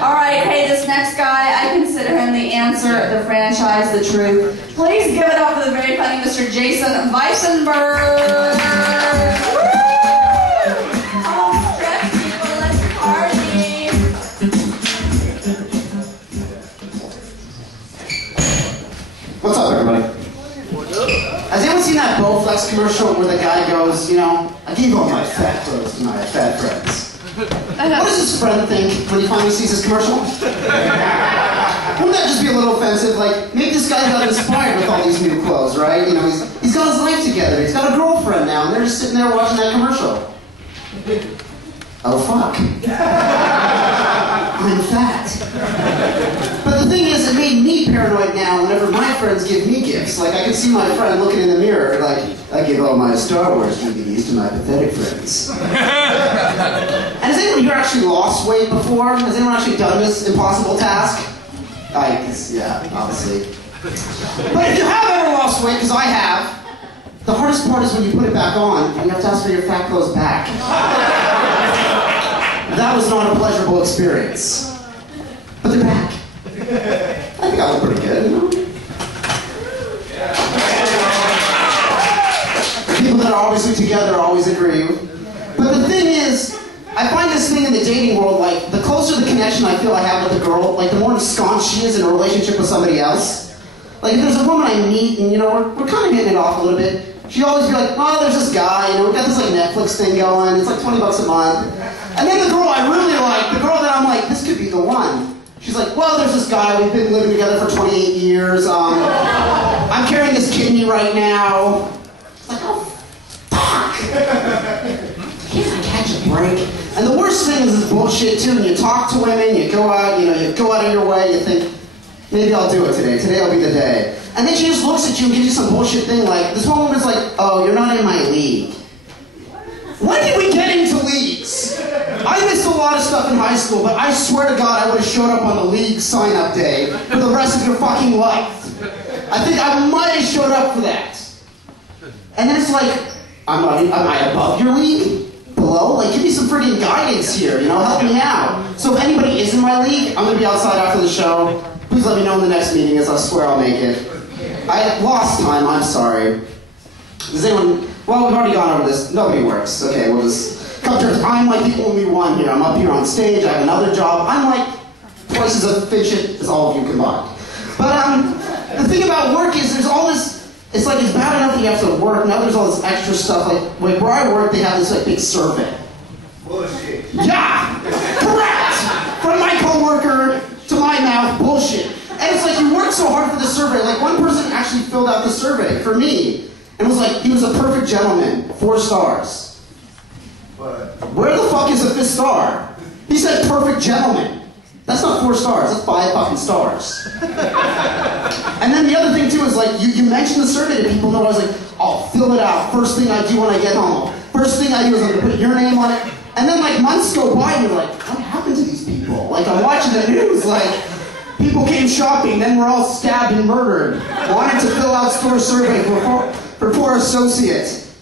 Alright, hey, this next guy, I consider him the answer, the franchise, the truth. Please give it up for the very funny Mr. Jason Visenberg. Woo! Oh, stretch people, let's party. What's up, everybody? Has anyone seen that Bowflex commercial where the guy goes, you know, I gave all my fat clothes to my fat friends. What does his friend think when he finally sees his commercial? Wouldn't that just be a little offensive? Like, maybe this guy got inspired with all these new clothes, right? You know, he's got his life together. He's got a girlfriend now, and they're just sitting there watching that commercial. Oh, fuck. I'm fat. But the thing is, it made me paranoid now whenever my friends give me gifts. Like, I can see my friend looking in the mirror, like, I give all my Star Wars DVDs to my pathetic friends. And has anyone here actually lost weight before? Has anyone actually done this impossible task? Yeah, obviously. But if you have ever lost weight, because I have, the hardest part is when you put it back on, and you have to ask for your fat clothes back. That was not a pleasurable experience. But they're back. I think I look pretty good, you know? People that are obviously together always agree. But the thing is, I find this thing in the dating world, like, the closer the connection I feel I have with a girl, like, the more ensconced she is in a relationship with somebody else. Like, if there's a woman I meet, and, you know, we're kind of hitting it off a little bit, she'd always be like, oh, there's this guy, you know, we got this, like, Netflix thing going, it's like $20 a month. And then the girl I really like, the girl that I'm like, this could be the one. She's like, well, there's this guy, we've been living together for 28 years, I'm carrying his kidney right now. It's like, oh, fuck! Can't I catch a break? And the worst thing is this bullshit, too, when you talk to women, you go out, you know, you go out of your way, you think, maybe I'll do it today, today'll be the day. And then she just looks at you and gives you some bullshit thing like, this one woman's like, oh, you're not in my league. When did we get into leagues? I missed a lot of stuff in high school, but I swear to God I would have showed up on the league sign-up day for the rest of your fucking life. I think I might have showed up for that. And then it's like, am I above your league? Below? Like, give me some freaking guidance here, you know, help me out. So if anybody is in my league, I'm going to be outside after the show. Please let me know when the next meeting is, I swear I'll make it. I lost time, I'm sorry. Does anyone... Well, we've already gone over this. Nobody works. Okay, we'll just come to it. I'm like the only one here. I'm up here on stage. I have another job. I'm like twice as efficient as all of you combined. But the thing about work is there's all this, it's like it's bad enough that you have to work. Now there's all this extra stuff. Like where I work, they have this like big survey. Bullshit. Yeah! Correct! From my coworker to my mouth, bullshit. And it's like you work so hard for the survey. Like one person actually filled out the survey for me. And it was like, he was a perfect gentleman, 4 stars. But Where the fuck is the 5th star? He said perfect gentleman. That's not 4 stars, that's 5 fucking stars. And then the other thing too is like, you mentioned the survey to people, and I was like, I'll fill it out, first thing I do when I get home. First thing I do is I'm gonna put your name on it. And then like months go by and you're like, what happened to these people? Like I'm watching the news, like, people came shopping, then we're all stabbed and murdered. Wanted to fill out store survey for 4 associates.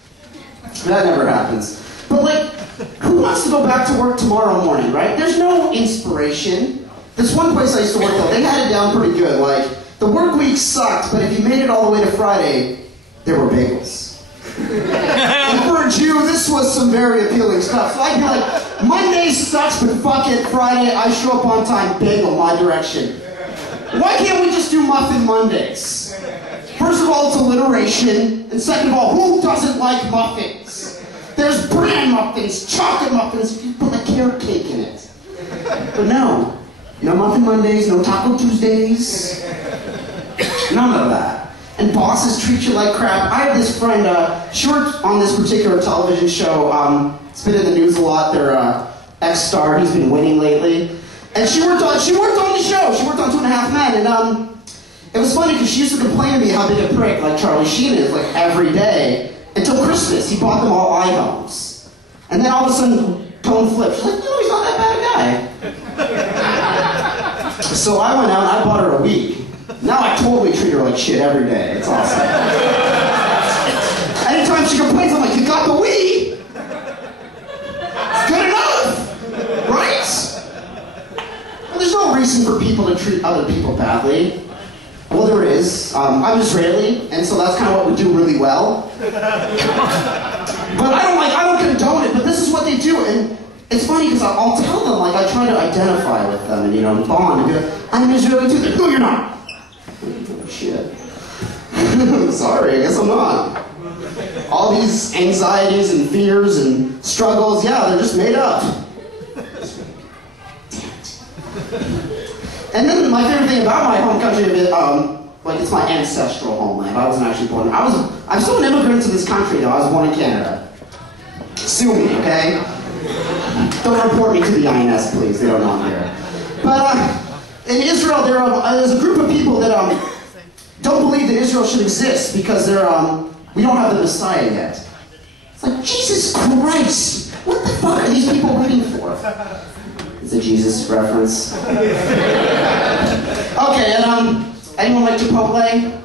That never happens. But like, who wants to go back to work tomorrow morning, right? There's no inspiration. This one place I used to work though, they had it down pretty good. Like, the work week sucked, but if you made it all the way to Friday, there were bagels. And for a Jew, this was some very appealing stuff. So I'd be like, Monday sucks, but fuck it, Friday, I show up on time, bagel, my direction. Why can't we just do Muffin Mondays? First of all, it's alliteration, and second of all, who doesn't like muffins? There's bran muffins, chocolate muffins, you put a carrot cake in it. But no Muffin Mondays, no Taco Tuesdays, none of that. And bosses treat you like crap. I have this friend, she worked on this particular television show, it's been in the news a lot, their ex-star, he's been winning lately. And she worked on the show, she worked on 2.5 Men, and it was funny because she used to complain to me how big a prick like Charlie Sheen is, like every day. Until Christmas, he bought them all iPhones. And then all of a sudden, tone flipped. She's like, no, he's not that bad a guy. So I went out and I bought her a Wii. Now I totally treat her like shit every day. It's awesome. Anytime she complains, I'm like, you got the Wii? It's good enough, right? there's no reason for people to treat other people badly. Well, there is. I'm Israeli, and so that's kind of what we do really well. But I don't condone it, but this is what they do, and it's funny because I'll tell them, like, I try to identify with them and, you know, bond and be like, I'm Israeli too. They're, no, you're not. Oh, shit. Sorry, I guess I'm not. All these anxieties and fears and struggles, yeah, they're just made up. And then my favorite thing about my home country, like, it's my ancestral homeland. I wasn't actually born. I'm still an immigrant to this country, though. I was born in Canada. Sue me, okay? Don't report me to the INS, please. They don't know I'm here. But in Israel, there's a group of people that don't believe that Israel should exist because we don't have the Messiah yet. It's like, Jesus Christ! What the fuck are these people waiting for? It's a Jesus reference. Okay, and anyone like Chipotle?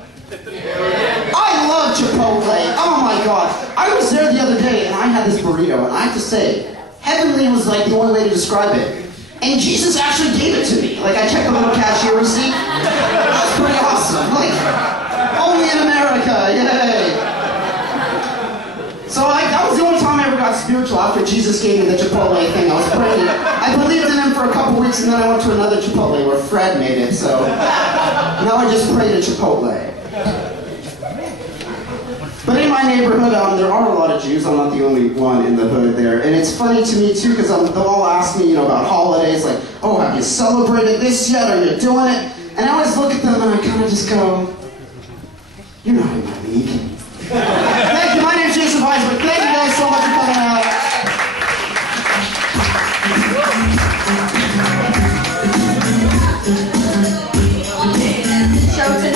I love Chipotle! Oh my god. I was there the other day and I had this burrito, and I have to say, heavenly was like the only way to describe it. And Jesus actually gave it to me. Like, I checked the little cashier receipt. That's pretty awesome. Like, only in America, yay! So that was the only time I ever got spiritual after Jesus gave me the Chipotle thing. I was praying. I believed in him for a couple weeks, and then I went to another Chipotle where Fred made it, so now I just pray to Chipotle. But in my neighborhood, there are a lot of Jews. I'm not the only one in the hood there. And it's funny to me, too, because they'll all ask me, you know, about holidays, like, oh, have you celebrated this yet? Are you doing it? And I always look at them and I kind of just go, you're not in my league. Thank you. My name's JVComedy. Thank you guys so much for coming out. Show today.